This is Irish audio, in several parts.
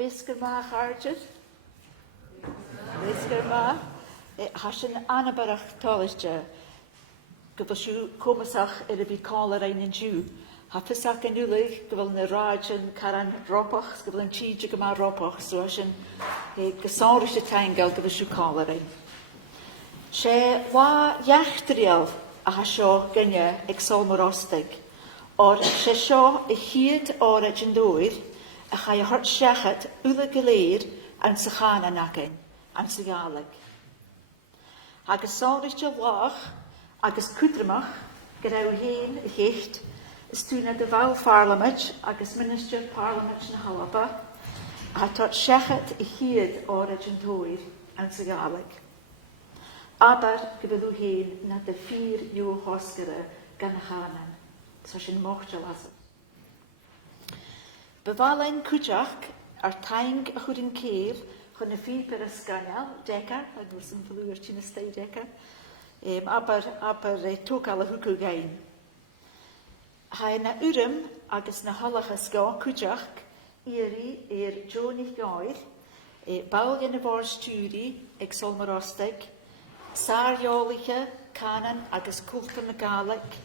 Biscuit ma charged. Biscuit ma. Hashin anabarach toliste. gyda siw comasach yr y byd cael yr ein yn siw. Hapusach yn ulig, gyda yn y rhaid yn caran ropach, gyda yn chyd yma ropach, so yn gysorys y tangel gyda siw cael yr ein. Se wa iachtriel a hasio gynnau ag Sabhal Mòr Ostaig, o'r se sio y hyd Òraid yn dwyr, a chai a hort siachat ula gilyr an sychan an agin, an sygalig. Agus sorys jo lach, agus cwdrymach, gyda'r hyn y chycht, ystwyna dy fawl parliament, agus minister parliament na halaba, a tot siachat y hyd Òraid yn dwyr, an sygalig. Aber gyda'r hyn na dy ffyr yw hosgara gan y chanan, so sy'n moch jalasa. Befalen cwjach ar taing a chwyd yn ceir, chwn y ffyr per ysganial, deca, a nwrs yn flwyr ti'n ystau deca, aber togal a hwcw gain. Hai na urym agos na halach ysgo cwjach, iri John i'ch gael, bawl yn y fawr stwri ag Sabhal Mòr Ostaig, sar iolicha, canan agos cwlta na galeg,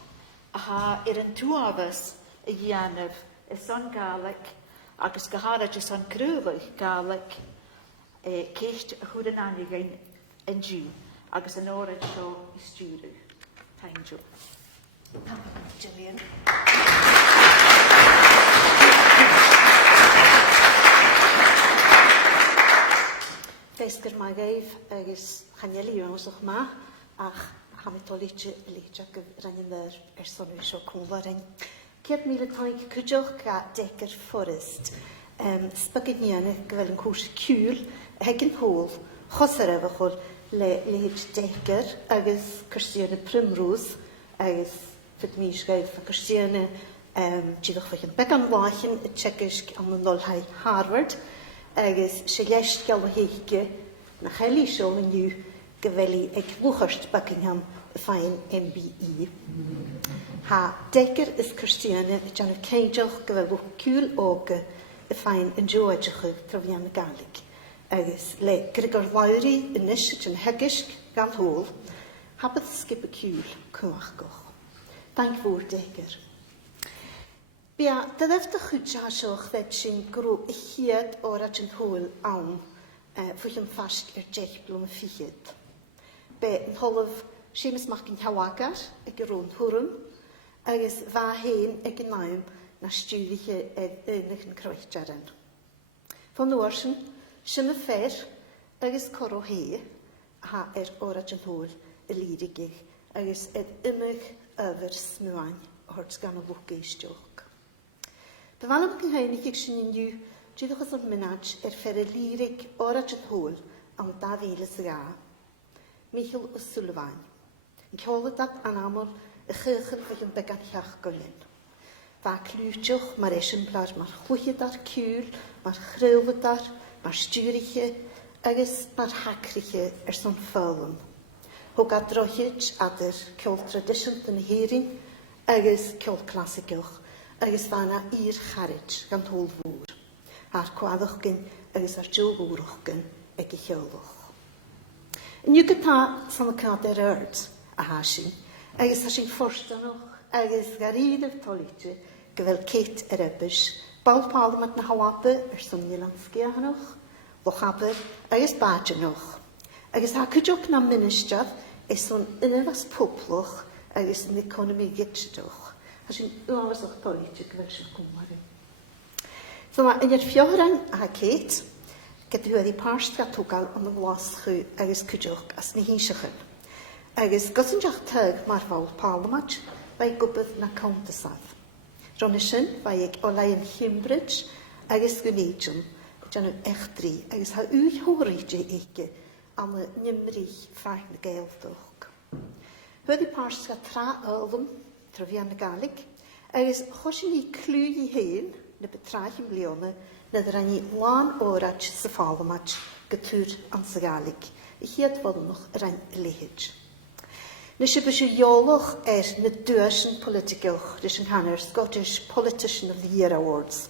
a ha yn tuafas y gianaf, y son galeg, agos gahara jys son crwlig galeg, ceist a chwyd yn anigain yn jiw, agos yn Òraid sio i stwrw. Ta'n jiw. Gillian. Deisgyr mae gaif agos chaneli yw os o'ch ma, ach hametolitio leitio rhan yn dder sonw sio cwmla'r ein. Ciad mil y taig cwdioch ga decyr Forest. Sbygyd nian gyfel yn cwrs cwl, heg yn hôl, chosar efo chwl leid decyr, agos cyrsian y Primrose, agos fyd mis gaif, a cyrsian y gydwch fach yn began wachyn y tsegisg am yn ddolhau Harvard, agos syliest gael o heigio, na chael i siol yn yw gyfeli ag lwchast Buckingham y ffain MBE. Ha decyr ys cyrsiana y jan y ceidioch gyfer bwch cwl oga y ffain yn joedrych y profian y galig. Agos le grigor lawri yn nisht yn hegisg gan hôl, habydd sgib y cwl cwach goch. Daink fwr decyr. Bia, dydaf dy chwydja sioch fed sy'n grw y hiad Òraid yn hôl awn fwyll yn ffasg i'r dech blwm y ffihyd. Be yn holaf Seamus Mac yn hawagar ag yr o'n hwrwm, agos fa hen ag yn naim na stwyddi ynnych yn croedjaren. Fon orsyn, sy'n y ffer, agos coro he, ha Òraid yn hôl y lidigig, agos ynnych yfyr smwain hort gan o lwg eistioch. Befal am gynhaunig ag sy'n yw, drydwch os o'n mynad ffer y lirig Òraid yn hôl am 2010, Michael o Sylfaen. Yn ceolad an aml y chychel fych yn began hiach gylyn. Fa clwtioch mae'r esimplar mae'r chwyhydar cwl, mae'r chrywydar, mae'r stwriche, agos mae'r hacriche son ffylwm. Hwg adrohyd adyr ceol tradisiwn yn y herin, agos ceol clasigioch, agos fanna i'r charyd gan hôl fwr. A'r cwaddwch gyn, agos ar diw gwrwch gyn, ag i cheolwch. Yn yw gyda san y cader yrd a hasin, agos hasin fforstanwch, agos garid y tolitri, gyfel ket yr ebys, bawl parliament na hawabe son nilansgi ahanoch, lochaber, agos badjanoch. Agos ha cydioch na ministraf, son unefas poblwch, agos yn economi gydioch. Hasin ylawes o'ch tolitri gyfel sy'n cwmwarin. So mae yn yr fioran a ket, gyda hwyddi parstra tŵgal am y glas chw agos cydioch as ni hinsachyn. Agos gosyn jach tyg mae'r fawl parliament fe gwbydd na countersadd. Ron ysyn fe ag olai yn Himbridge agos gwneidjwn jan nhw'n echdri agos ha ull hwryd eich am y nymrich ffaith na gaeldwch. Hwyddi parstra tra ylwm trofian y galig agos chosyn ni clwy i hen na betraich yn bliona na ddran ni lan Òraid sy ffalwmad gytwr ansygalig. I hiad fod nog rhain lehyd. Nes y bysio iolwch na dwysyn politigwch rys yn hanner Scottish Politician of the Year Awards.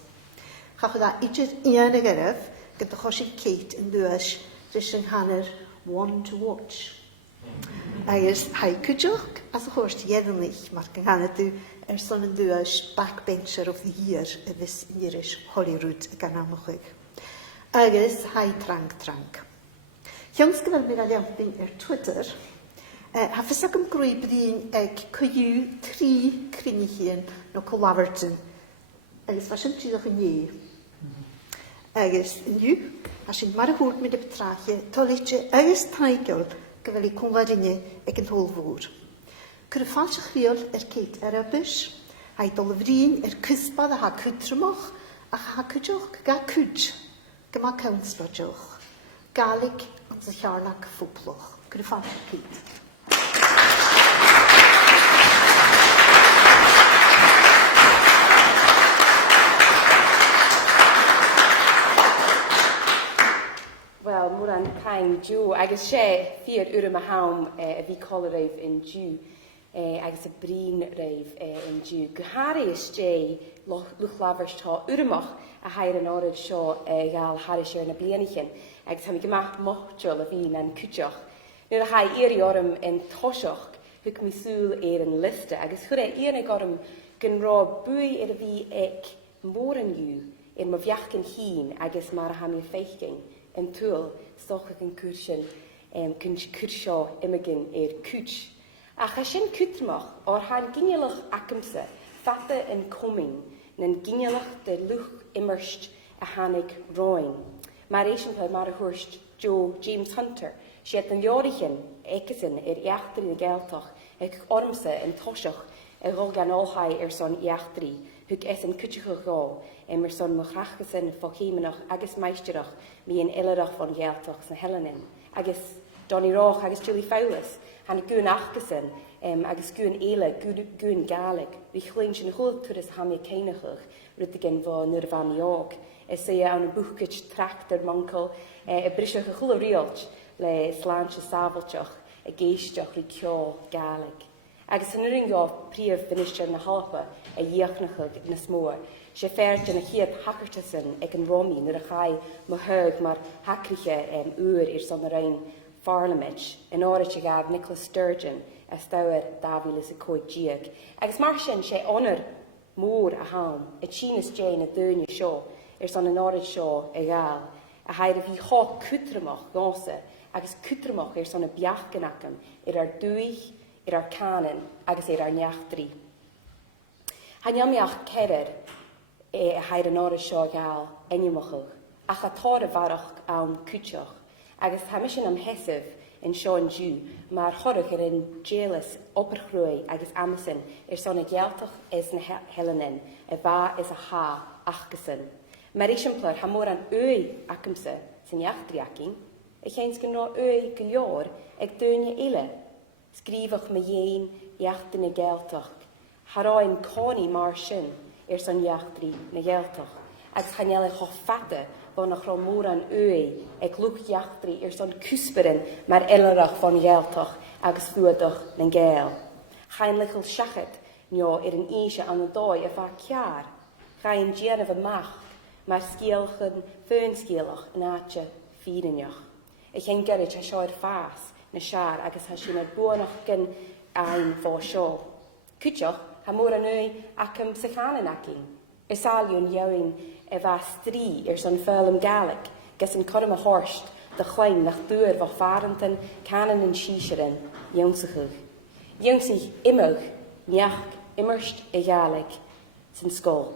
Chach yda idyr un y gyrf gyda chosi Kate yn dwys rys yn hanner One to Watch. agus haicúideach as a chóirt dhéananich mar gan tú son an dúis backbencher of the year a bhís níris Holyrood gan amchuig. Agus trang. Jongs gyfel mi gael iawn Twitter, hafys ac ymgrwy byddi'n cyw 3 crinichien no Colaverton, agus fasyn tridach yn ie. Agus yn yw, a sy'n mar y hwrt mynd y betrache, toleitio agus taigol gyfel i cwmfarinne ag yn hwlfwr. Cyr y falsach fiol Kate Erebys, a'i dolfrin cysbad a ha cwtrymach, a ha cwdioch ga cwd. Gyma cawnsrodioch. Galig an sy charlac ffwbloch. Gryfan Kate. Wel, mor an cain diw, agus sé fiad ur yma hawn a fi col reif yn diw, agus y brin reif yn diw. Gyhari ys jay lwch lafers ta ur ymach a hair yn orid sio gael haris ar na blianichin, agus ham I gymach mochtrol a fi na'n cwtioch. Nyr a hai iri orym yn tosioch, hwg mi sŵl yn lista, agus chwre i'n ag orym gynro bwy a fi ec môr yn yw, ma fiach yn hun, agus mar ham i'r feichgyn, yn tŵl, stoch ag yn cwrsyn, cwrsio imagyn cwtch. A chasyn cwtrmach, o'r han gynialach acymsa, fatta yn coming, na'n gynialach de lwch immerst a hanig roin. Mae'r eisiau mar a hwrst James Hunter, siad yn liorichin, ecysyn iachtri y geltoch, ag ormsa yn tosioch, gol gan olhau son iachtri, hwg yn cwtioch gol, son mwchrachgysyn ffochymanach agos meisterach, mi yn elerach von geltoch sy'n helenin. Agos Donny Roch agos Julie Fowlis, han gwn achgysyn, agos gwn eile, gwn galig, fi chlyn sy'n hwyl twrys hamia ceinachach, rydyn fo nyrfan iog. Sy an bwchgyd tractor moncol, brisach a chwlo riolch, le slanch a safolchoch, geistioch ry ciol galig. Agos yn yr ungof prif finisher na halpa, iachnachog na smór, sé fert yn y chiad hacartasyn ag yn romi nyr a chai myhyrg mar hacriche ŵr son yr ein Parliament, yn orid i gaf Nicholas Sturgeon, a stawer Davilis y coed giag. Agos mar sy'n sé honor môr a hawn, y chinas Jane a dyrnia sio, son yn orid sio a gael, a haid a fi hot cwtramach gonsa, agos cwtramach son y biach gynacam, ar dwych, ar canan, agos ar neachtri. Hanyamiach cerer, a haid yn orid sio a gael, enymachog, a chator a farach awn cwtioch, agos hamisyn am hesef yn Sean Jew, mae'r chorwch yn jealous operchrwy agos amysyn son y geltoch na helenin, a ba a ha achgysyn. Mae'r eisiamplar ha môr an acymsa sy'n iachtri acin, chains gynno gylior ag dyrnia eile. Sgrifach me iein iachtri na geltoch, haroin coni mar sy'n son iachtri na geltoch, agos chanel eich hoffata van nach môr an ag lwch iachtri son cwsbyryn mar elerach van geltoch agos fwydach na gael. Chain lichol siachet nio yn eisiau an y doi a fa ciar. Chain gian of a mach, mar sgielchen fyrnsgielach yn atje ffyrinioch. Ich ein gerrig ha sio'r fas na siar agos ha sy'n adbwynach gyn ein fo sio. Cwtioch ha môr an ac sychanen acin. Ysaliwn iawyn fa stri son ffylm galig, ges yn corym a horst, de chwein nach dŵr fo farantan canan yn siisirin, jonsachug. Jonsich imog, niach, immerst e galig, sy'n skol.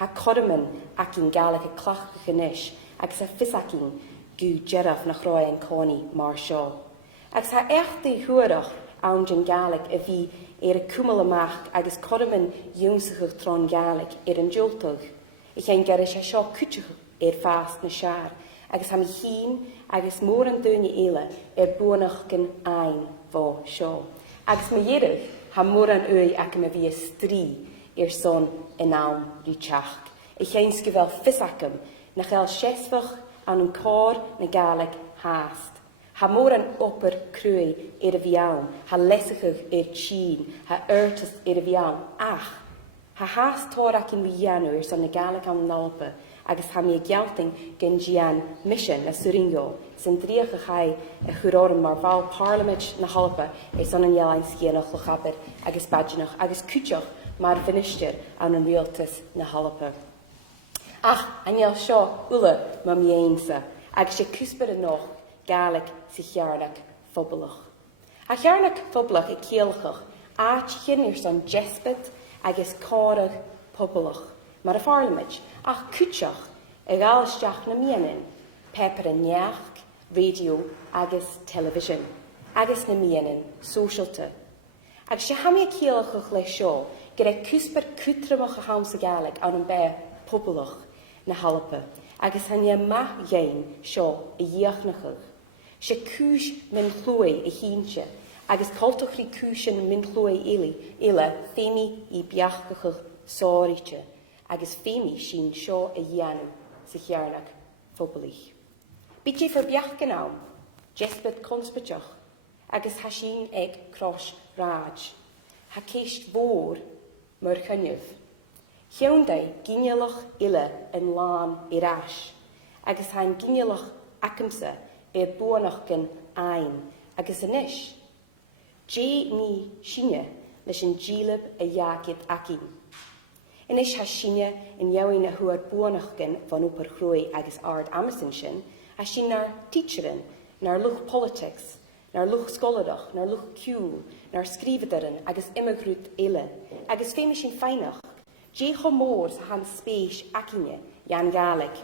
Ha corymyn ac yn galig a clach gynish, ac sa fysacin gw geraf nach roi yn coni mar sio. Ac sa echdi hwyrach awn yn galig a fi y cwmol amach agos corymyn jonsachug tron galig yn joltog. Ich ein gerrig a sio cwtioch fast na siar, agos ham I hun agos môr an dyrnia eile bwynach gyn ein fo sio. Agos mae irig ha môr an ac yma fi stri son yn nawn rwchach. Ich ein sgyfel fysacam na chael siesfach an yn cor na galig haast. Ha môr an oper crwy y fiawn, ha lesachach tîn, ha urtas y fiawn, ach, ha haas tor ac yn wianw son na galig am nalpa, agus ha mi gealting gen gian mission na suringo, sy'n driach a chai a chwrorin mar fal parliament na halpa son an ialain sgianach lochaber agus badginach agus cwtioch mar finistir an an realtas na halpa. Ach, an ial sio ula ma mi einsa, agus sé cwsber yn noch gaelig sy chiarnach ffoblach. A chiarnach ffoblach I cielchach, aach chynir son jespet agus córach poblach. Mar a parliament, ach cwtioch galsteach na mianin, pepper a neach, radio agus television, agus na mianin socialta. Ag sé hamia cielchach le sio, gyda cwsber cwtramach a hamsa gaelig an be poblach na halpa, agus hanya ma iein sio I iachnachach. Se cwys min chlwy I hinsje, agus coltoch ri cwysyn min chlwy ile femi I biachgachach sóritje, agus femi sin sio a ianu sy chiarnach ffobelich. Byd je verbiach genau, jespet konspetjoch, agus ha sin ag cros raj. Ha keist voor mor chynnyf. Hiondai ginialach ile yn lan irash, agus ha'n ginialach acamsa buanach gan ein, agus anish. Je ni sinne leis yn gilib a iagid akin. Inis ha sinne in jouin a huar buanach gan van upper chroi agus ard Amazon sin, ha sin nar teacherin, nar luch politics, nar luch skoladach, nar luch kiul, nar skrivedarin agus immigrut ile, agus femi sin feinach. Je chomór sa han spéis akinne, jan galig.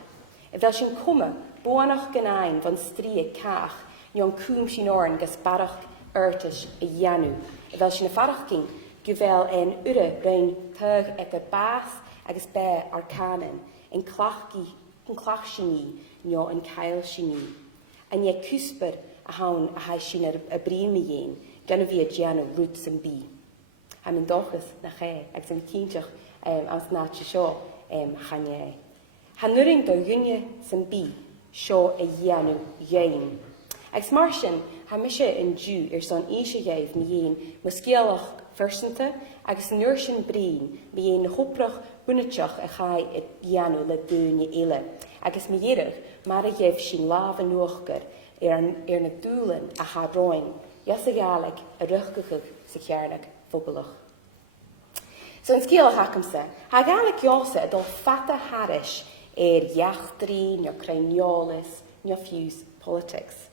E fel sin komme, buanach gan ein van strie kach, jon koom sin oren gas barach urtish a janu. E fel sin a farach ging, gyfel en ure rein tug ag a baas agus be ar canan, en clach sinni, nio en cael sinni. En je cwsper a hawn a hai sin a brin me jen, gan a vi a janu roots and bi. Am yn dochus na che, ag sy'n cyntiach ans nat sio chanye. Han nuring do gunje sy'n bi, sio a janu jen. Ag smarsin, ha misje in Jew son eishe jeif me jen muskealach versente, agus nurshin breen, me jen hoprach bunnetjach a chai et janu le dunje ile. Agus me jerig, maar a jeif sin lava noachger, na doelen a ha roin, jas a galig a ruchgugig sy chiarnach fobelach. So in skiel hakamse, ha galig jose a dol fata harish jachtri, nio craniolis, nio fuse politics.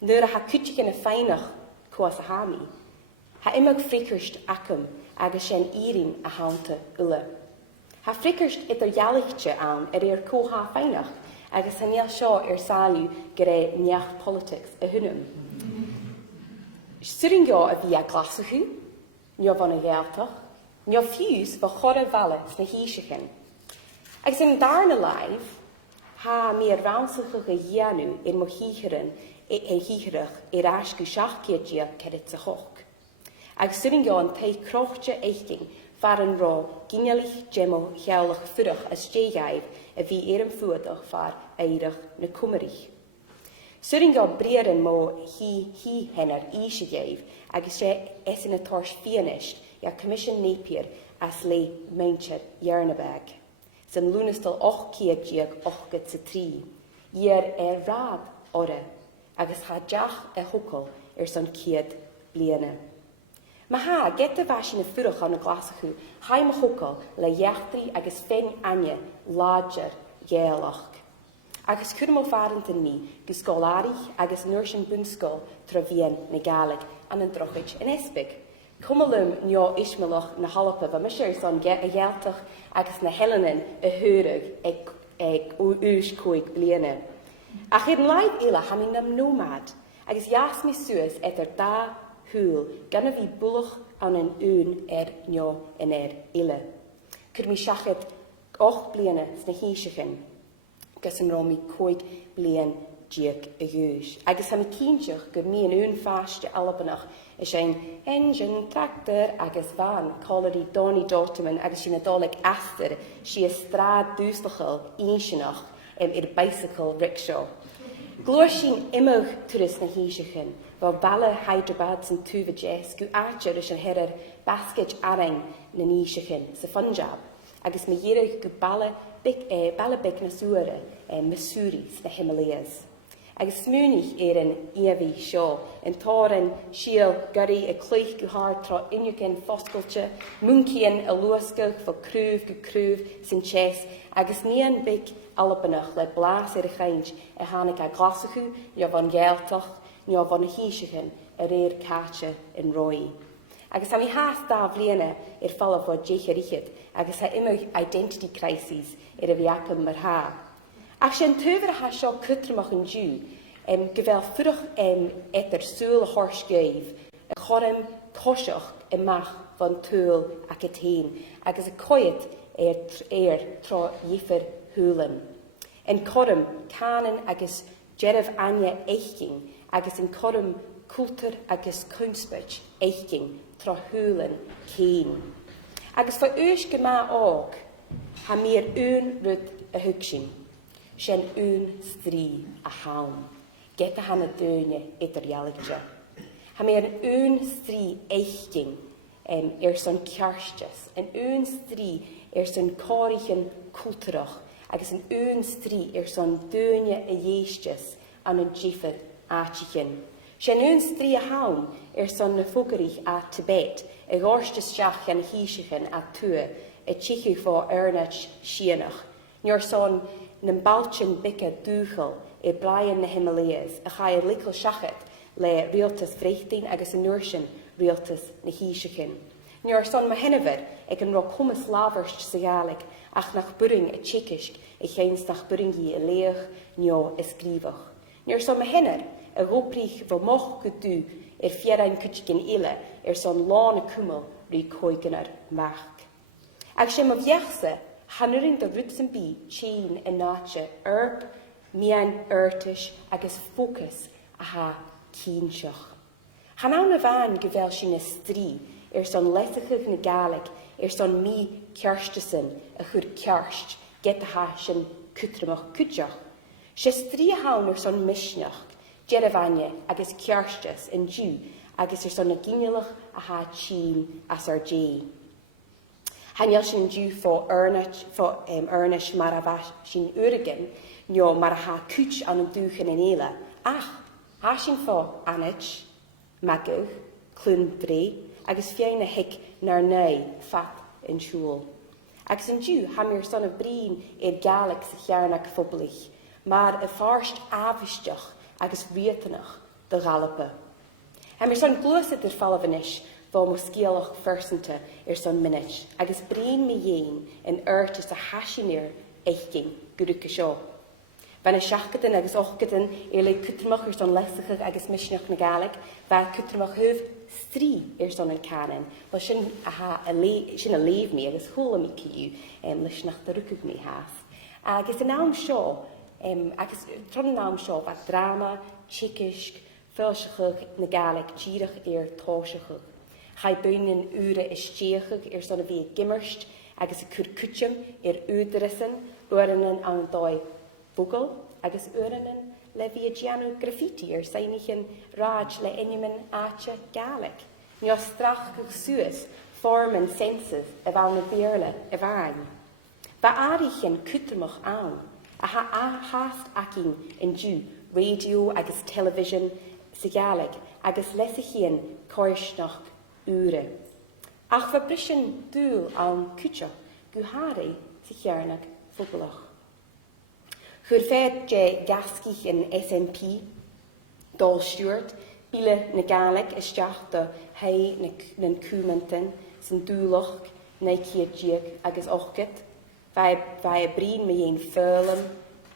Nur ha kutjik in a feinach koas a hami. Ha imag frikerst akum, agus shen irin a haunte ulle. Ha frikerst it jalichtje aan ko ha feinach, agus haniel sio salu gere niach politics a hunum. Sturing jo a via glasachu, nio van a geltach, nio fuse va chore valle sna hiisichen. Agus in darna live, ha meer raunsige janu in mo hiecheren, hicherach asgu shachkeetje kerit sa hoch. Agus sturing jo an tei krochtje eichting, varen ro ginjalich gemo geaulich furach as jegaif a vi fuadach var eirach na kummerich. Sturing jo breren mo hi henner ishe geif, agus sé esin a tors fianisht, ja commission Napier as le meinchet jarnabag. Zijn lunestal och kiegjiag ochget se tri. Hier raad ore, agus ha jach hukkel son kied bliene. Ma ha, get de vashin a furach an a glasachu, haim hukkel le jachtri agus fen anje lager jelach. Agus kurmo farent in mi, gus skolarich agus nurshin bunskol travien negalig an een drochich in espig. Kummelum nio ismelach na halapa, va misher son get a jeltach agus na helenin a hurig ag uus koig bliene. Ach in laid ila hamin nam nomad, agus jas mi sues da hul, gan vi bullach an een un nio en ille. Kur mi shachet och bliene sna hiisichen, gus an romi koig blien diek a juus. Agus ha mi kientjach gur mi een un faste alabanach, is een engine, tractor, agus van, collery Donny Dortman, agus sin adolig aster, si straad duislachel, insinach, bicycle rickshaw. Gloor sin imog toerist na hiisichen, waar balle Hyderabad zijn tuve jes, gu aartje dus een herrer basket areng na niisichen, se Punjab. agus ma dhéireh go baile big na suúre Missouris na Himalayas. Agus smúnich an iamhí seo, an táran síal garí a clúich go háir trá inniucin foscailte, múncíon a luascach fo crúh go crúh sin chés, agus níon big albanach le blas a chaint a hánig a glasachu, neo van gealtach, neo van híisichin a réir cáte in roi. Agus ha mi haas da bbliana fall fod décha richid, agus ha imime identity crises a bhiacam mar ha. Ach sin tuver ha seo cutramach an Jew, gyfel ffyrwch etter sŵl a hors geif, a chorym cosioch mach van tŵl ac y tîn, agus a coed tro jiffer hwlen. En chorym canan agus jeref anja eichking, agus en chorym cultur agus kunstbach eichking tro hwlen keen. Agus fa uis gema og, ha meer rud a hugsing. Sien stri a haun. Get a hanna dúine idirjaligja. Ha mé an stri eichting son kjarstes, an stri son korichen kulturach, agus an stri son dúine a jéistes an an jiffer átichen. Sien stri a haun son na fogarich a Tibet, a gorstes seach an híisichen a tue, a chichu fó ernach sienach. Njor son Nan balchin bicca dúchel Brian na Himalayas, a chai likkel shachet le realtas vrechting agus an nuirsin realtas na híisichin. Níor son ma hennever ag an ro cumas laverst sigalig ach nach buring a tchikisk a chéinstach buringi a leach nio a skrivach. Níor son ma henner a roprich vo moch godu fierain kutjkin ile son lán a kumel ri koigenar mach. Ag sem of jechse Hanurin de rutsen bi, chin en nache, mian urtish, agus focus a ha kienshach. Hanau na van gevel sin a stri, son lessig na galig, son mi kjerstesen, a chud kjerst, get a ha sin kutramach kudjach. Se stri haun son mishnach, jerevanje, agus kjerstes, en Jew, agus son a ginelach a ha chin as ar jay. Hanyal sin Jew for earnish maravash sin urigen, nio maraha kuch an duchen in eile. Ach, ha sin for anich, magug, clun bre, agus fiein a hick nar nei, fat in shul. Agus in Jew hamir son of breen galix jarnak foblich, maar a farst avistjach, agus rietenach, de galope. Hamir son gloset der fallavanish, Fá mo scialach fersanta son minich, agus brín mi dhéin in urtis a hasinir eichking gurúca seo. Van a seachgadan agus ochgadan le cutramach son leisachach agus misneach na galig, va cutramach huv stri son an canan, ba sin a leif mi agus hóla mi ciú leis nach da rucug mi haas. Agus an naam seo, agus tron naam seo va drama, tchikisk, felsachach na galig, tírach tósachach. Chai buinen ure is steachig son a bhí gimmerst agus a curcutium úderissen urennen an dói vogel agus urennen le bhí giannu graffiti sainichen rád le inimen áte galig. Níos strach go suas formen senses a bhá na béle a bhain. Ba árichen cutramach an a ha haast akin in Jew, radio agus television sa galig agus lesachien coirsnach ure. Ach va brisin dúl an kutja guhari sa chearnag fogelach. Chur fed je gaskich in SNP, Dol Stewart, bile na galig is jaach de hei na cúmentin, san dúlach, na kiadjiag agus ochget, vai a brin me een fölum,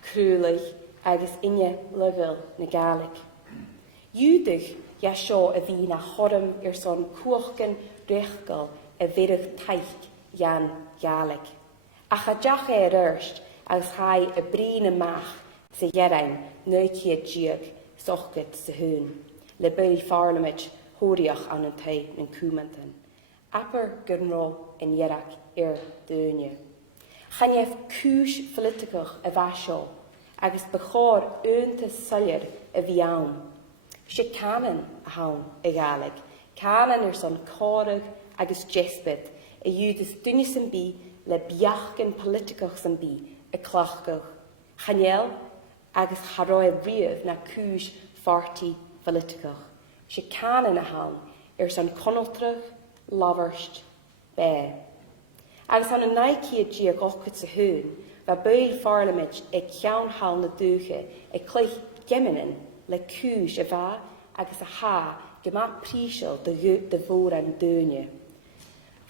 krúlig, agus inje lugel na galig. Júdig ja seo a bhí na chorym son cuachgan rechgal a bhirich teich jan galig. Ach a deach rörst agus chai a brín amach sa jerein neukiad diag sochget sa hún, le bui farlamid hóriach an an taid na cúmantan. Apper gurnró in jerach dúine. Chanef cúis politicach a bhaisio, agus bechor uanta salir a bhí ann. Se canan a haun a galig, canan son córig agus jespit, a dúdas duine san bí le biachgan politicach san bí a clachgach. Chanel agus charói riamh na cúis farti politicach. Se canan a han san conoltrach, laverst, be. Agus an a naiciad dia gochud sa hún, va beil farlamid ag ceann hall na dúcha ag cleich geminin le cúis a bha agus a ha gema prísel de fór an dúne.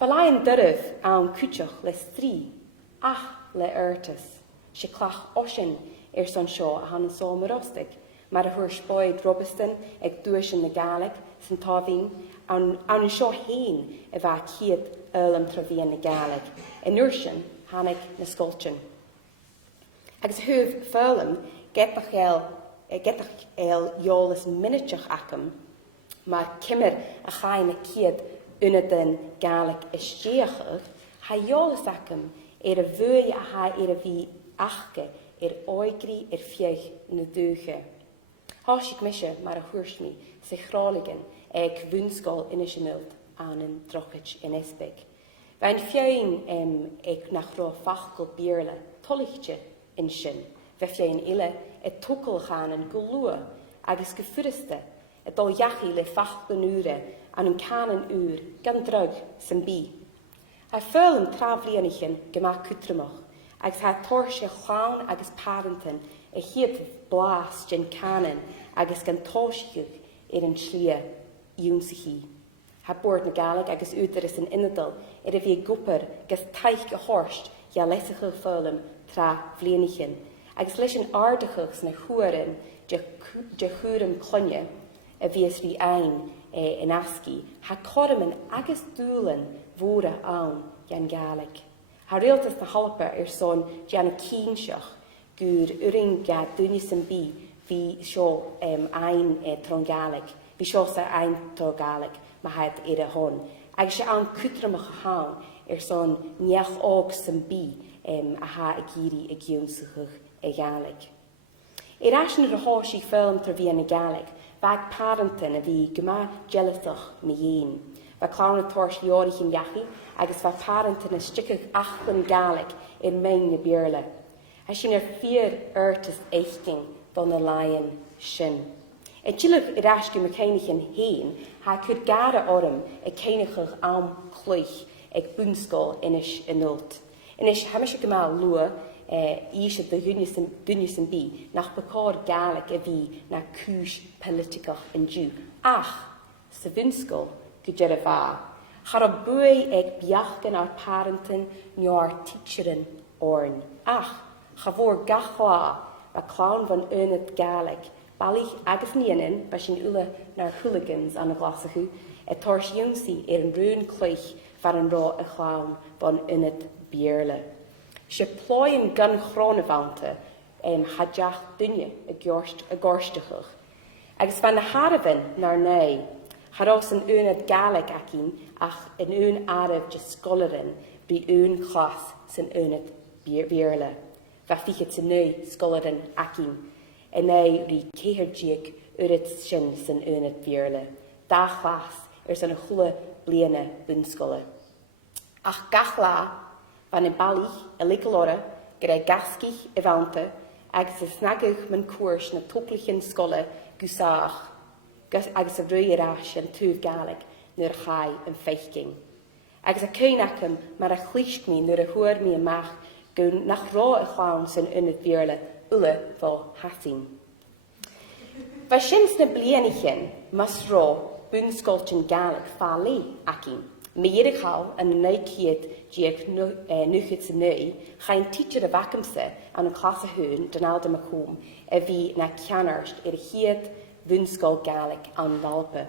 Valain dyrf an cúteach le strí, ach le ertas. Se clach osin son seo a han Sabhal Mòr Ostaig, mar a thuair spóid Robeston ag dúisin na Gaelic san tábhín an seo héin a bha ciad elam travíon na Gaelic, a nuirsin hanig na scoltin. Agus thuh fálam getach el jólas miniteach acam, mar cimmer a chain na ciad una den Gaelic istíachach, ha jólas acam a bhuaí a ha a bhí achge oigri fiech na dúcha. Hásig mise mar a thuirsmi sa chráligan ag bhúnscáil inisiimilt an an drochid in Espig. Bhain fiáin ag nach rá fachgal bíirle tolichte in sin, bheith fiáin ile tucalchan an golua agus go furiste a dul jachi le fachgan úre an canan úr gan drug san bí. Ha fáil an traflíanachin gemach cútramach, agus ha torse chlán agus parentin a hiad blas gin canan agus gan tóisiúch an slia iúnsaí. Ha board na Gaelic agus úteris an inadal a bhí gúpar gus taich go horst ja leisachil fálam tra bblianachin, agus leis an ardachachs na chuarin de chuúrim clonne a bhíos rí ein in asci, ha corman agus dúlan mhóra ann gan Gaelic. Ha réaltas na halpa son Jana Cínseach gur uring ga dúine san bí hí seo ein tron Gaelic, hí seo sa ein tro Gaelic ma haid a hon. Agus se an cútramach a hán son neach ág san bí a ha a gíri a giúnsachach a Gaelic. Asna a hásí fém tar bhí na Gaelic, bag parentin a bhí goma jelasach na dhéin. Va clown a tors jóirich in jachi, agus va parentin a stickach achlan Gaelic in main na bíirle. Ha sin fear ertas échting don na lion sin. E chilach asgu mechanician héin, ha cud gara orm a céinechach am chluich ag búnscáil inis in nult. Inis hamis goma lua íse de gunne san bí nach bekáir Gaelic a bhí na cúis politicach in dú. Ach, sa búnscáil go deireadh bha. Char a buaí ag biachgan ar parentin near teacherin orn. Ach, cha bhór gachlá a clown van unit Gaelic, balich agus níanin ba sin ula nar hooligans an a glasachu, a tors jungsi an rún cloich var an rá a clown van unit bíirle. Se ploim gan chronavante hadjach dunne a gorstachach. Agus van na harvin nar nei, Harás an unad Gaelic acin ach an un arab de scolarin bí un chlas san unad bíirle. Va fichit san nu scolarin acin. En nei rí céhirdiag urid sin san unad bíirle. Da chlas san a chula bliana bunscola. Ach gachlá van in balich a ligalora gyda gascich i vanta agus is snagach man cuairs na toplichin scola gúsáach agus a rúir as an túh Gaelic nuair chai an feichking. Agus a céinacham mar a chliiscmí nuair a thuair mí amach go nach rá a chlán san unad bíirle ula fá hasin. Ba sin na blianachin mas rá bunscoltin Gaelic fálí acin. Meirich hal an naiciad diag nuchid sa nui, chain teacher a vacamsa an an clasa hún den alda macom a bhí na ceanarst a hiad bhunscol Gaelic an Valpa.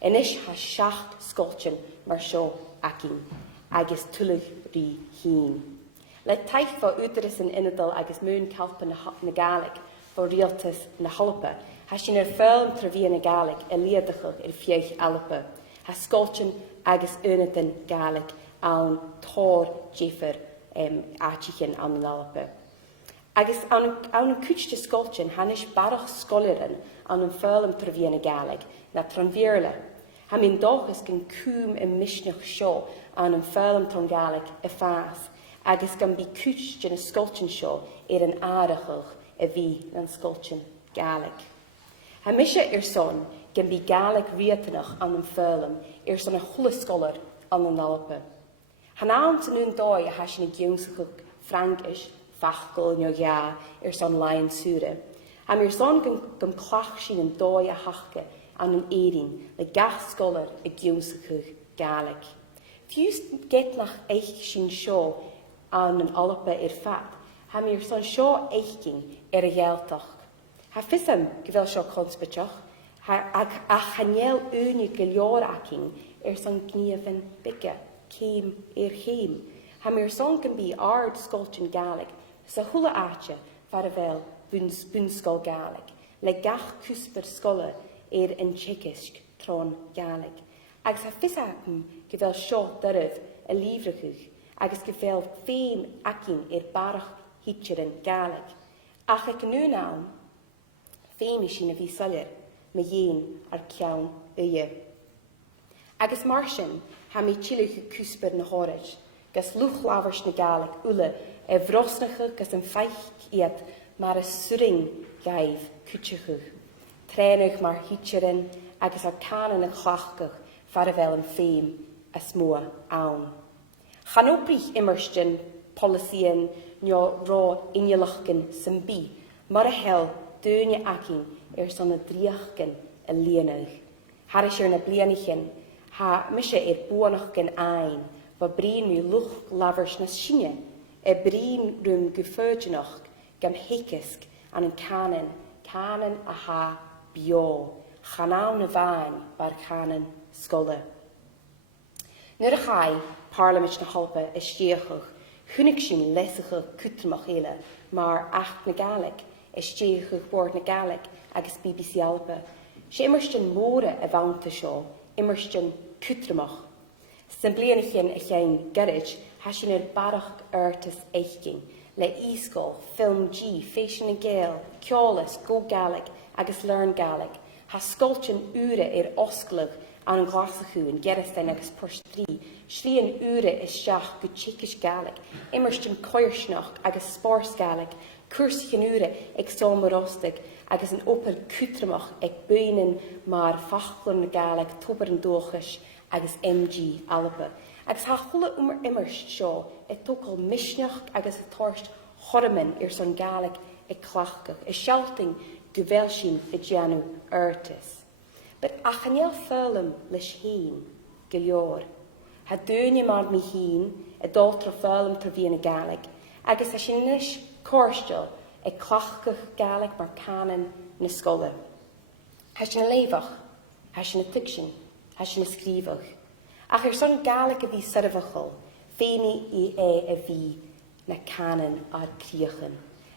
Inis ha seacht scoltin mar seo acin, agus tulig rí hín. Le taich fa úteris an inadal agus mún calpa na Gaelic for rialtas na halpa, ha sin félm traví na Gaelic a liadachach fiech alpa, ha scoltin agus unatan Gaelic an tór jéfer áitichen an nalpa. Agus an cúchte scoltin hanis barach scolaran an félm traví na Gaelic na tranvíirle. Ha min dochas gan cúm misneach seo an félm ton Gaelic a fás, agus gan bí cúis gin a scultin seo an áireachach a bhí an scultin Gaelic. Ha mise son gan bí Gaelic riatanach an fölum son a chulascolar an an Alpe. Han aan te nun dói a hasin a giúnsach Frankish, fachgol nio ja son lain sure. Ha son gan clach sin an dói a hachke an an érin le gach scholar a giúnsach Gaelic. Fiús get nach eich sin seo an an Alpe fat, ha son seo eichking a geeltach. Ha fissam gyfel seo conspitach, a chanel unig gilioraking son gniefin bigge, keim heim. Ha son can be ard scultin Gaelic, sa hula aatje faravel bunskol Gaelic, le gach cusper scholle in Tjekisk tron Gaelic. Agus ha fissam gyfel seo dyrf a livrechuch, agus gyfel féin aking barach hitcherin Gaelic. Ach ek nu naam, féin sin a bhí salir, me yin ar ciaun uie. Agus marsin, ha mi chiluch cusper na Òraid, gas luch lavers na Gaelic ule vrosnache gas an feich iad mar a suring gaif cútsechuch. Treinig mar hitcherin agus ar canan a chlachgach faravel an féim a smua aun. Chanoprich immersten policyen nio rá injelachken sem bí, mar a hel dúne aking son a driachken a lienig. Har is na blianichen, ha mise buanachken ein, va brin mi luch lavers na sinne, brin rum gefeugenach, gam hekisk an an canan a ha bio, chanau na vain bar canan skolle. Nu a chai, parliament na halpe is steachach, hunnig sin lesige kutrmach hele, maar acht na Gaelic, is steachach woord na Gaelic, agus BBC Alpe. Se immersten moore a vante seo, immersten kutrmach. Sen blianachin a chein garage, ha sin barach urtis eichking, le e-school, film G, fashion and gale, ceolas, go Gaelic, agus learn Gaelic, ha scultin ure osclug an an glasachu and gerestein agus pers 3, slí an ure is seach go Tjekish Gaelic, immersten coirsnach agus spars Gaelic, cursichin ure ag Sabhal Mòr Ostaig, agus an opel kutramach ag buinen mar fachlan na Gaelic, tober an dochas, agus MG Alpe. Agus ha chulle immerst seo, tokal misneach agus a torst chormen son Gaelic clachgach, shelting guvelsin janu urtis. But achanel fölum lish heen, gilior. Ha dúne mar mi heen, doltra fölum ter wie Gaelic, agus a sin nish corstel clachgach Gaelic mar canan na skolle. Ha sin a levach, ha sin a fiction, ha sin a skrivach. Ach son Gaelic a vi servachol, féni a vi na canan ar kriechen,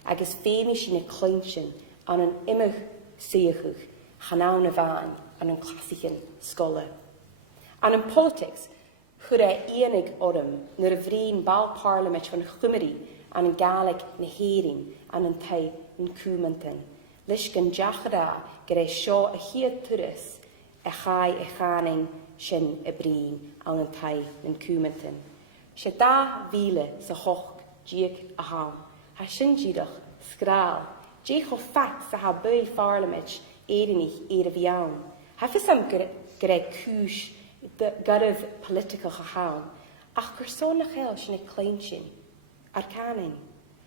agus féni sin a kleinsin an an imig seachuch, chanau na vain an an klassichen skolle. An an politics, chur enig orm, nur a vrien bal parliament van chumeri an an Gaelic na hering an an tai in Cúmantin. Lishgan jachara gere seo a hiad turis, a chai a chaning sin a brien an an tai in Cúmantin. Se da vile sa hoch dieg a haam, ha sin jidach skraal, dieg of fat sa ha bui parliament erinig a viaun. Ha fissam gere kush garav political gehaam, ach persoonlijk hel sin a kleinsin, ar caning.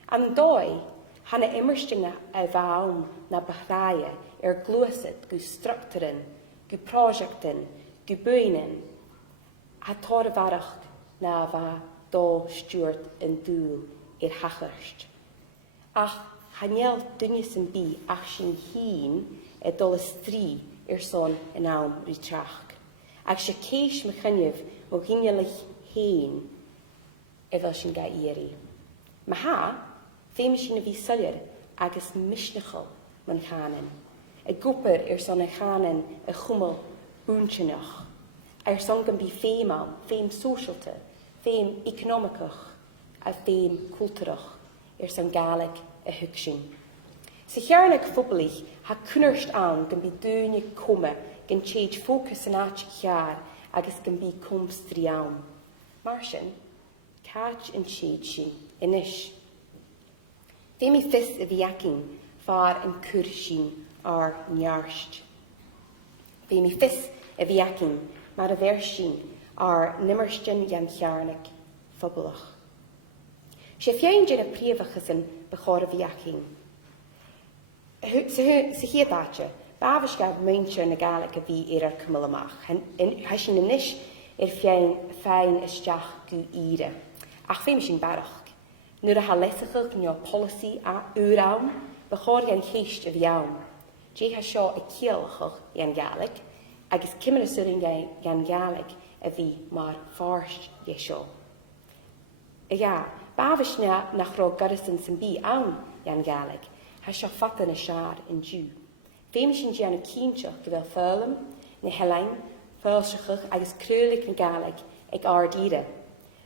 An dói, hanna immersten a vaum na bahraie gluasit gu structuren, gu projecten, gu buinen, ha tor varach na va dó stuart in doel hachurst. Ach, hanel dunjes en bi ach sin hien dolle 3 son in naam ritrach. Ach se keis me chynnyf mo ginjelich heen wel sin ga iri. Ma ha, féime sin a vi sullir agus misnachol man chanen. A goper son a chanen a chummel boentjenach. Son gan bi féimal, féim socialte, féim economicach, a féim culturach, son Gaelic a hugsin. Se chearnig fubelig ha kunnerst aan gan bi dúne komme, gan tjeid focus an aach jaar, agus gan bi komst riaam. Marsin, catch and shade sin inish. Femi fis a viaking far and cur sin ar njarst. Femi fis a viaking mar a ver sin ar nimmersten jan jarnik fabulach. She fiein jin a prievachisen bechor a viaking. Se hier daadje, bavischgaf muntje na galig a vi ar cymylamach. Has sin inish fiein fein isteach gu ire. Ach femi sin barach. Nuair a halesachach nio policy a úraun, bechor jan cheist a viaun. Jé ha seo a kielachach jan galig, agus cymmer a surin jan galig a vi mar farst je seo. Ja, bavischna nach ro garrison sin bi aun jan galig, ha seo fatan a siar in Jew. Femi sin jan a kienchach gyda fölum, na helain, fölsachach agus krúlik na galig ag ardire.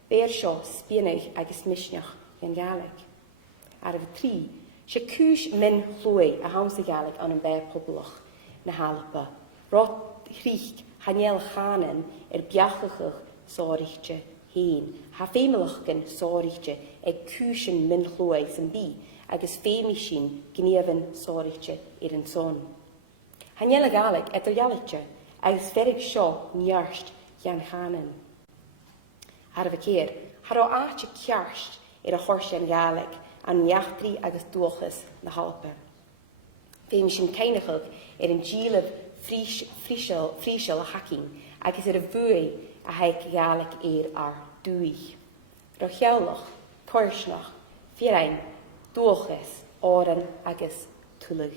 Beir seo spienig agus misneach jan galig. Ar a tri, se cúis min chloi a hamsa galig an an beir poblach na halapa. Rot chrích haniel chanen biachachach sórichte heen. Ha fémelachgen sórichte ag cúsin min chloi san bi agus fémi sin gníavan sórichte an son. Haniel galig jalitje agus ferig seo njarst jan chanen. Ar a keer, har o aatje kjarst a hors jan galig an jachtri agus dochas na halpe. Fémi sin keinigach an dílev frísel a hacking agus a bhui a haik galig ar dúich. Rocheolach, korsnach, fierein, dochas, oren agus tulug.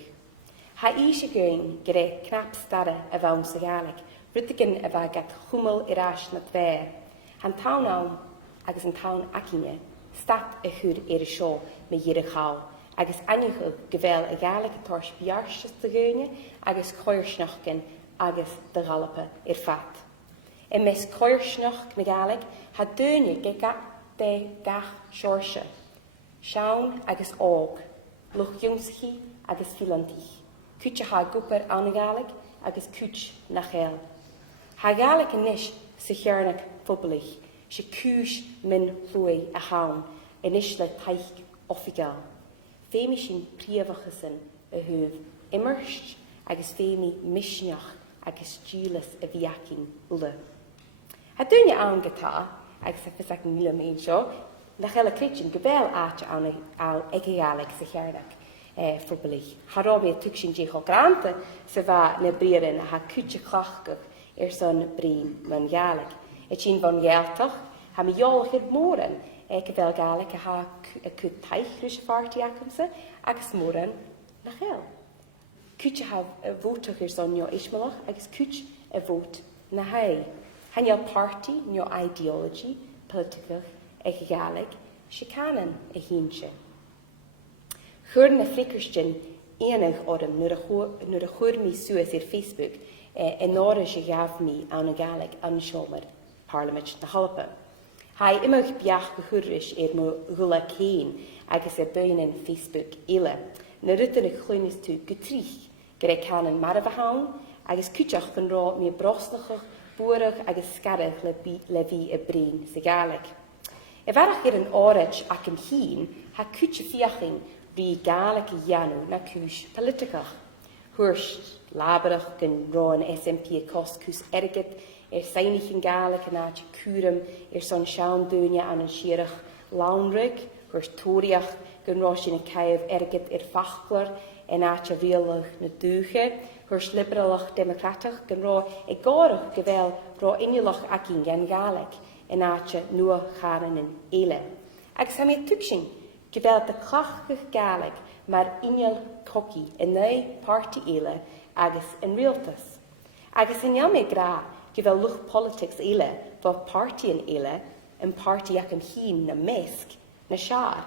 Ha ishe going gere knap stare a vaum sa galig, rutigen a va gat hummel as na dver. Han taunau agus an taun akinge, stat a hud a seo me jire chau, agus anichu gevel a galig a tors biarstes te geune, agus koersnachten agus de galape fat. En mes koersnach na galig ha deunje ge gat de gach sjorse. Sjaun agus og, luch jungschi agus filantich. Kutje ha guper an galig agus kuch na gel. Ha galig nish se jarnik fubelig, se kuus min hloi a haun, en is le taich offigal. Femi sin prievachesen a huv immerst, agus femi misneach agus jules a viaking ule. Ha dunje aangeta, agus a fisak mile meen seo, na gelle kitchen gebel aatje aan al egegalig se jarnik. Fubelig. Harobe tuksin jeho grante, se va ne breren ha kutje klachkig son breen man galig. Het zien van geltach, ha me jolig het moren, wel galig ha kut teich rusje vaartjakumse, agus moren na gel. Kutje ha votig son jo ismelach, agus kutje vote na hei. Han jo party, jo ideology, politicach, galig, shikanen a hientje. Chur na flickersten enig orm nuair a chuir mí suas ar Facebook in ára se gaf mí an galig an seomar Parliament na Halpa. Ha imach beach go churis mo gula céin agus a buin Facebook ile. Na rutan a chluinis tú gotrich gur canan mar a bhain agus cúteach gan rá mé brosnachach, buarach agus scarach le bhí a brín sa galig. I bharach ar an áraid ac an hín ha cúte fiaching Rí galig janu na cús politicach. Húrst labarach gan rán SMP a cost cús ergit sainig an galig an áte cúram son sean dúne an siarach launrig, húrst tóriach gan rá sin a caibh ergit fachlar an áte rialach na dúche, húrst liberalach democratach gan rá gárach gevel rá inulach akin gan galig an áte nua charan in eile. Agus ha mé tuksin Gebel de krachtig galig, maar injel kokkie in nei party ele, agus in realtas. Agus in jamme gra, gebel luch politics ele, voor party in ele, en party jak een hien na mesk, na sjaar.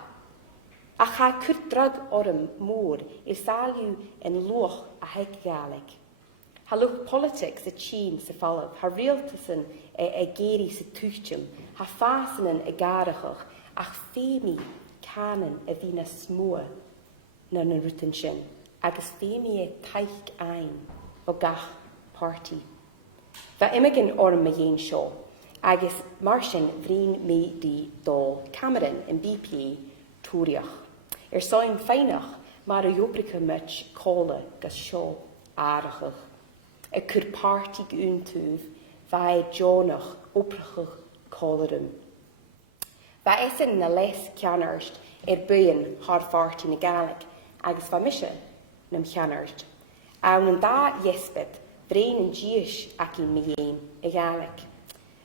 Ach ha kurt drag orm moor, salu en loch a hek galig. Ha luch politics a chien se fallen, ha realtasen geri se tuchtjum, ha fasenen garachach, ach femi, canan a bhína smua na na rutan sin, agus fémi taich ein o gach party. Va imigin orm a dhéin seo, agus mar sin bhrín mé di dó Cameron in BP túriach. Sáin féinach mar a jobricha mit cóla gus seo áirithach. Cur pártaí úntúh bheit Jonach oprachach cólarum. Ba esan na les ceanarst buin haar farti na Gaelic agus va mise nam cheanarst. Awn an da yesped brein yn diis ac i mi ein y Gaelic.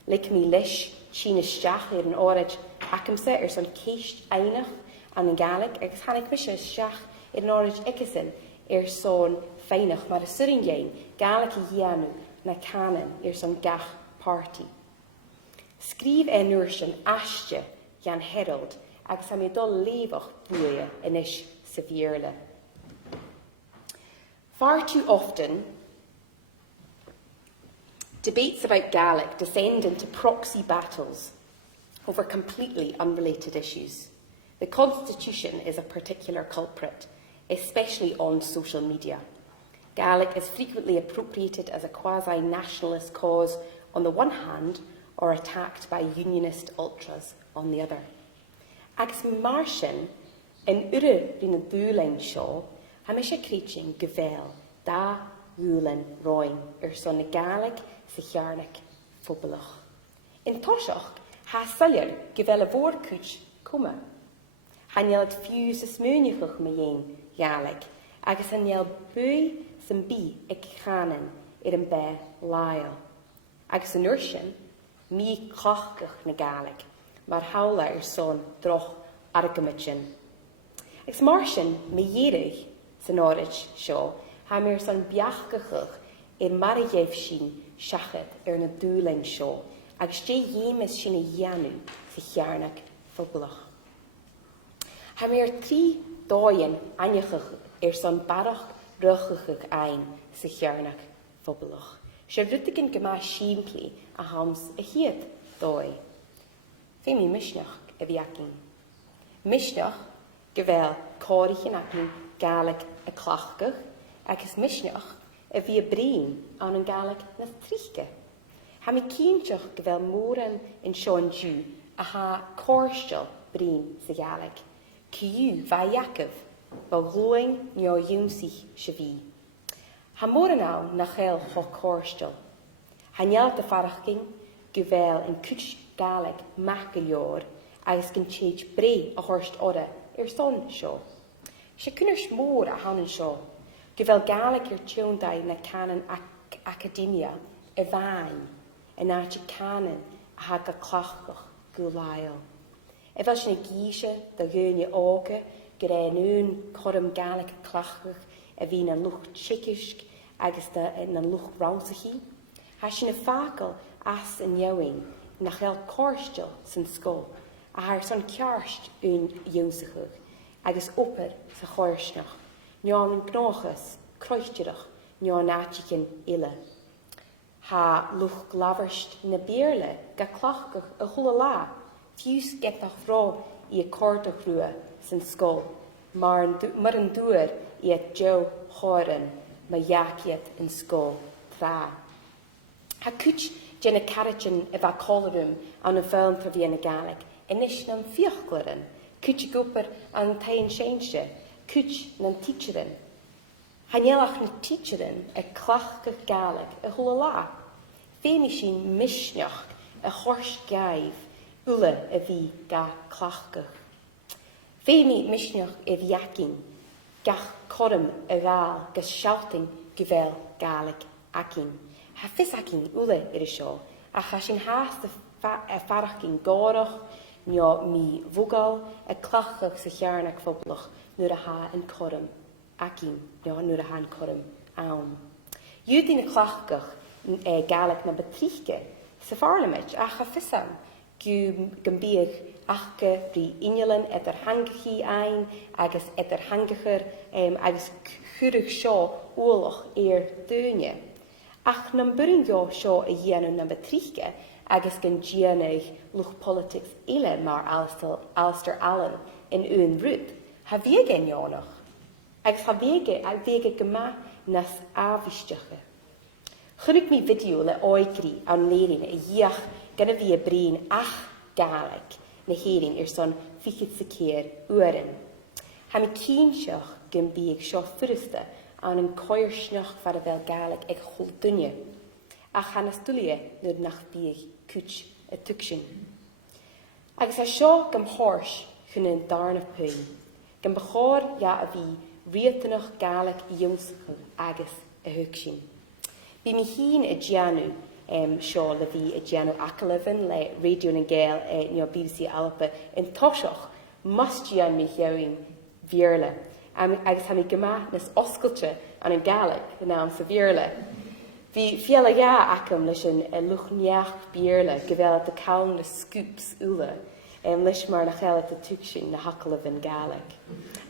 Lic mi lish sin isteach yn Òraid ac am se son ceist einach an yn Gaelic agus hannig mise isteach yn Òraid egesin son feinach mar y syrin gein Gaelic i hianu na canan son gach party. Skrif nuirsin asje Jan Herald agus am dul levach buie inis severely. Far too often, debates about Gaelic descend into proxy battles over completely unrelated issues. The Constitution is a particular culprit, especially on social media. Gaelic is frequently appropriated as a quasi-nationalist cause on the one hand, or attacked by unionist ultras on the other. Agus mar sin, in ure rin a dúlein seo, ha mis a creating gyfel da dúlein roin son na Gaelic sa chearnach fóbalach. In toseach, ha salir gyfel a vorcúch cuma. Han yeld fiú sa smúniachach ma yin Gaelic, agus han yeld bui san bí ag chanan an be lael. Agus an ursin, mi clochgach na Gaelic, mar hawla son droch argamitsin. Ex marsin me dhéirich san Òraid seo, ha mir son biachgachach marigéif sin siachad na dúlein seo, agus dé dhémas sin a dhéanú sa chearnach fóbalach. Ha mir trí dóin aineachach son barach ruchachach ein sa chearnach fóbalach. Se rutigin gema símpli a hams a hiad dói. Fémi misneach a bhiakin. Misneach gyfel córichin acin Gaelic a clachgach, agus misneach a bhí brin an an Gaelic na tríche. Ha mi cínteach gyfel móran in Sean Jew a ha córstel brin sa Gaelic. Ciú va Jacob, va glóing nio júmsich se bhí. Ha móran á na chael cho córstel. Ha neal de farachking gyfel in cúch Gaelic macalior agus gyn tjeid bre a horst ora son seo. Se kunners mór a hanan seo, gyfel Gaelic tiondai na canan academia a bhain, en áte canan a ha ga clachgach go lael. Efel sin a gíise da gúne áge gyda nún chorum Gaelic clachgach a bhí na lucht tsikirsk agus na lucht rausachi, ha sin a fakel as an jouing na chael córstel san scó, a haar son cearst jósachug, agus oper sa chóirsnach, neon an gnáchas, croisteirach, neon átikin ile. Ha luch glaverst na beerle, ga clachgach a chula lá, fiús getach vrá I a cordach rua san scó, mar an dúr I a jo choran, ma jakiet in scó trá. Ha cúch Jenna Carrigan a bha cólarum an a bhilm tra bhí na Gaelic, inis nam fiochglaran, cúch goper an tain séinse, cúch nan teacherin. Hanelach na teacherin a clachgach Gaelic a hula lá. Fémi sin misneach a chors gaif, ula a bhí ga clachgach. Fémi misneach a bhiakin, gach corum a gáil gus shouting gyfel Gaelic akin. Ha fis akin ule seo, a cha sin haast a farachkin górach, nio mi vógal a clachach sa chearnach fóbalach nuair a ha an corum akin, nio nuair a ha an corum awn. Júdín a clachgach Gaelic na betriche sa farlamid a cha fisan, gambíag achge brí inelin hangachi ein, agus hangacher, agus churig seo ólach dúne. Ach nam burin jo seo a dhéanú na betriche, agus gan díanaig luch politics ile mar Alistair Allen in uan rúd, ha bhíige neonach. Agus ha bhíige gema nas ábhisteige. Chunnig mi video le oigri an lérin a dhéach gan a bhí a brín ach gaelig na héirin son fichid sa céir uaran. Ha mi cínseach gan bíag seo furista an an coir sneach far a bheil gaelig ag chul dunne. Ach han astulia nuair nach bíag cúch a tucsin. Agus a seo gam hors chun an darna pún. Gan bachor ja a bhí riatanach gaelig ionsachal agus a hugsin. Bí mi hín a gianú seo le bhí a gianú acalafan le radio na gael neo BBC Alpa in tosioch mas gian mi heoin vierle. Agus ha mi gama nas oscailte an an gaelig na am sa vierle. Bhí fiala ja acam leis an luchneach bierle gyfel de cawn na scoops ula leis mar na chael at a tucsin na hacalafan gaelig.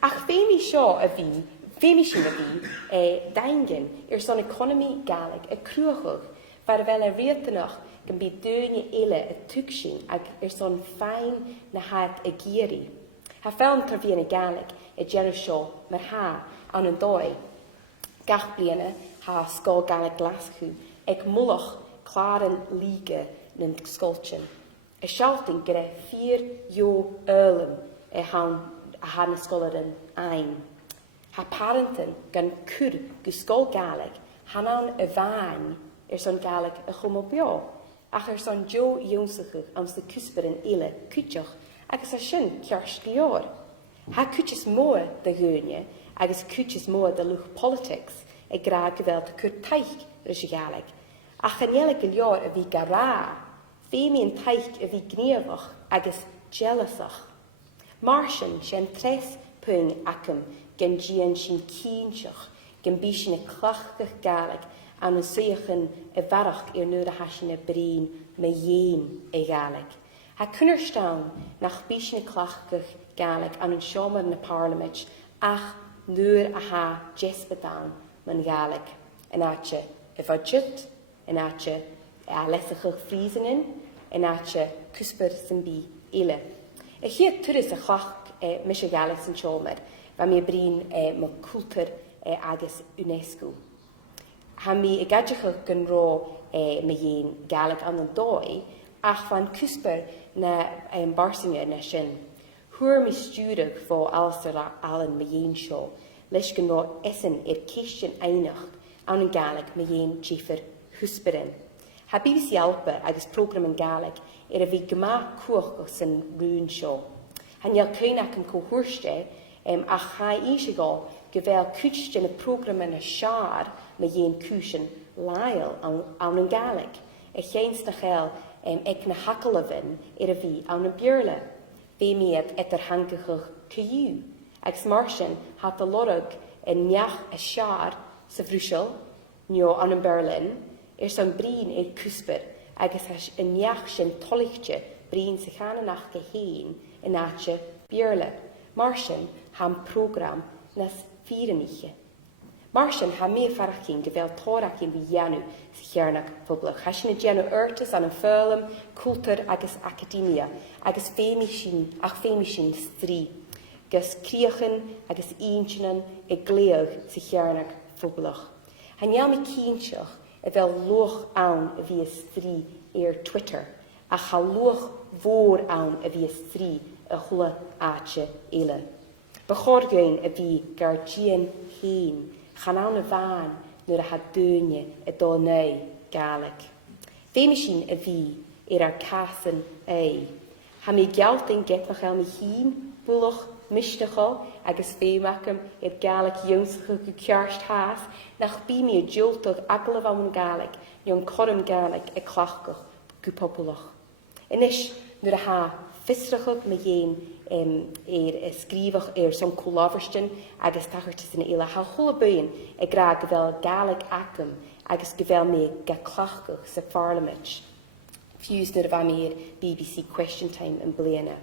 Ach fémi seo a bhí Fémi sin a bhí daingen son economy gaelig a cruachog far a bheil a riatanach gan bí dúine eile a tucsin ag son fein na haat a géri. Ha fel tar bhí na gaelig a genna seo mar ha an an dói. Gach bliana ha scóil gaelig glaschú ag mullach claran líge na scolchin. A sealting gyda 4 jo earlum a ha na scolaran ein. Ha parentin gan cwr gysgol gaelig hanan y fain son gaelig y chwmobio, ach son jo ionsachig am sy cwsbyr yn eile cwtioch agos a sy'n ciarst lior. Ha cwtjus moa da gwynia agos cwtjus moa da lwch politics e gra gyfel da cwr taich rys y gaelig. Ach yn ielig y lior y fi gara, femi yn taich y fi gniafach agos jealousach. Martian sy'n 3 pwng acum gan gian sin cínseach, gan bí sin a clachgach gaelig an an suochan a bharach nuair a hasin a brín me dhéin a gaelig. Ha cunnerstaan nach bí sin a clachgach gaelig an an seomar na Parliament ach nuair a ha jespadan man gaelig. An atse a budget, an atse a lesachach friesinin, an atse cusper sy'n bí ile. A chiad turis a clach mis a gaelig sy'n seomar, wa mi brin ma cultur agus UNESCO. Ha mi a gadjachach gan ro me yin gaelig an an dói, ach van cusper na barsinge na sin. Hwyr mi stúrig fo Alistair Allen me yin seo, leis gan ro essen ceistyn einacht an an gaelig me yin jiffer husperin. Ha BBC Alpa agus program an gaelig a fi gyma cwch sy'n rŵn seo. Han ial cynach yn cohwrste ach ha eisiau gyfel cwtst yn y program yn y siar mae yin cwsyn lael an an gaelig. E cheins na chael ag na hacalafin fi an y björle. Fe mi etter hangachach cyw. Ag smarsyn hat a lorog yn niach a siar sa frwysel, nio an yn Berlin, son brin cwsper agus yn niach sy'n tolichtje brin sa chananach geheen yn atje björle. Martian ham program nas 4. Martian ha me faraching gyfel toraching vi janu sy chernach public. Hasin y janu urtus an y ffölum, cultur agus academia, agus femi sin stri, gus kriachan agus inchinan e gleog sy chernach public. Han jam me kienchach e fel loch aan vi stri Twitter, a ha loch voor aan vi stri a chula atje eile. Bechorgein a bhí gar gian héin, chan an a bhain nuair a ha dúine a dó neu gaelig. Féimi sin a bhí ar casan é. Ha mi gealting getnach el mi hín, búlach, misneachol, agus féimacham gaelig jonsachach go cearst haas, nach bí mi a joltach aglav am gaelig, ni an corum gaelig a clachgach go populach. Inis nuair a ha fistrachach me yin skrivach son colaverstin agus tachartis in eile ha cholabuin gra gyfel gaelig acum agus gyfel me gaclachgach sa Parliament. Fuse nuair a mir BBC Question Time in bliana.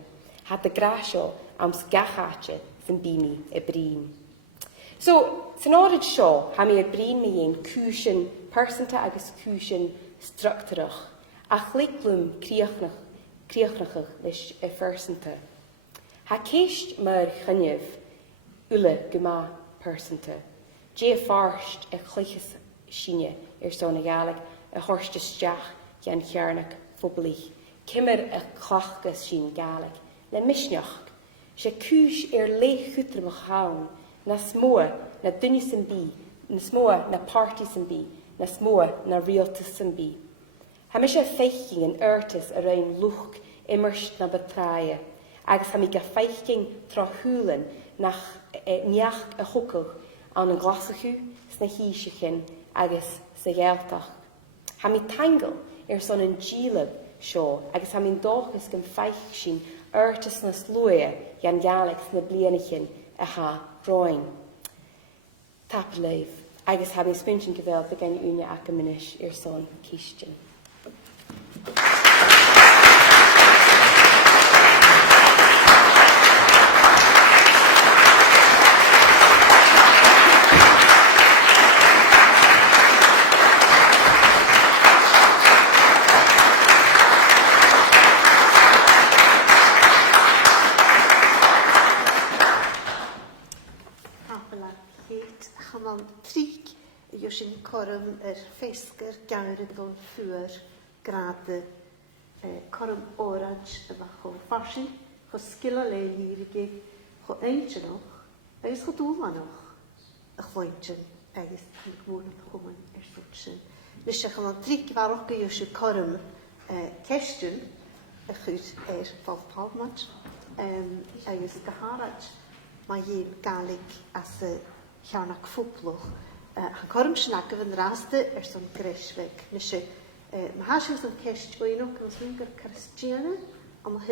Had de grasio am sgachatje sy'n bimi e brin. So, sy'n Òraid seo ha mi e brin me yin cwsyn persanta agus cwsyn structurach a chliglum kriachnachach leis e fersanta. Ha ceist mar chynnyf ule gyma persanta. Je farst e chlichas sinne son a gaelig a horstes jach gan chearnach foblich. Kimmer a cachgas sin galig. Le misneach. Se cúis leich chutrach haun. Na smór na dunne san bí. Na smór na party san bí. Na smór na realtas san bí. Ha mi sé feiching an urtas a rein luch immerst na betraie. Agus ha mi ga feiching tra húlen nach neach a chukkel an an glasachu sna híisechin agus sa geeltach. Ha mi tangel son an dílab seo agus ha mi dóchas gan feich sin urtas na slúie gan galax na blianachin a ha groin. Tap leif agus ha mi spinchin gyfel be gan unia ac aminish son Christian. Sin corm feisger gawr gol ffwyr grade corm Òraid y bach o farsi, cho sgil o le lirige, cho eintenoch, agos cho dŵlanoch, ych fointyn, agos yn gwrn yn chwman swtsin. Nes ych yma trig farwch gyda sy'n corm cestyn, ych yw'r fodd palmat, agos gyharad, mae un galig as y llawnach ffwblwch, Han korm snack of een raste son gresweg. Nisje, maar haast een kerst, waar je nog kan zien, Christiane, allemaal